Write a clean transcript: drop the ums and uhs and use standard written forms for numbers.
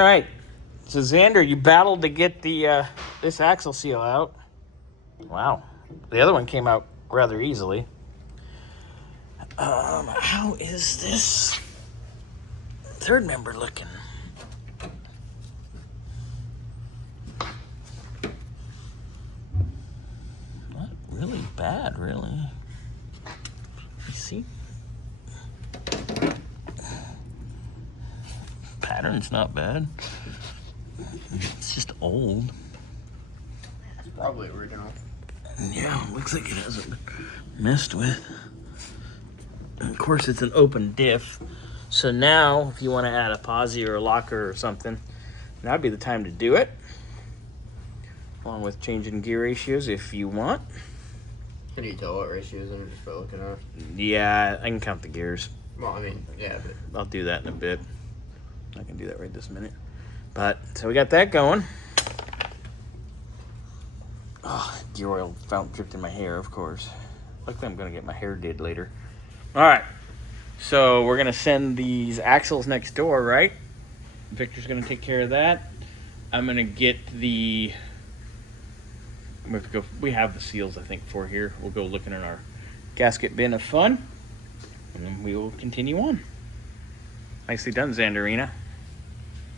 All right, so Xander, you battled to get the this axle seal out. Wow, the other one came out rather easily. How is this third member looking? Not really bad, really. You see? Pattern's not bad. It's just old. It's probably original. Yeah, looks like it hasn't been messed with. And of course, it's an open diff. So now, if you want to add a posi or a locker or something, that'd be the time to do it. Along with changing gear ratios if you want. Can you tell what ratios I'm just by looking at? Yeah, I can count the gears. Well, I mean, yeah, but I'll do that in a bit. I can do that right this minute. But, so we got that going. Oh, gear oil fountain dripped in my hair, of course. Luckily, I'm going to get my hair did later. All right. So, we're going to send these axles next door, right? Victor's going to take care of that. I'm going to get the... We have the seals, I think, for here. We'll go looking in our gasket bin of fun. And then we will continue on. Nicely done, Xanderina.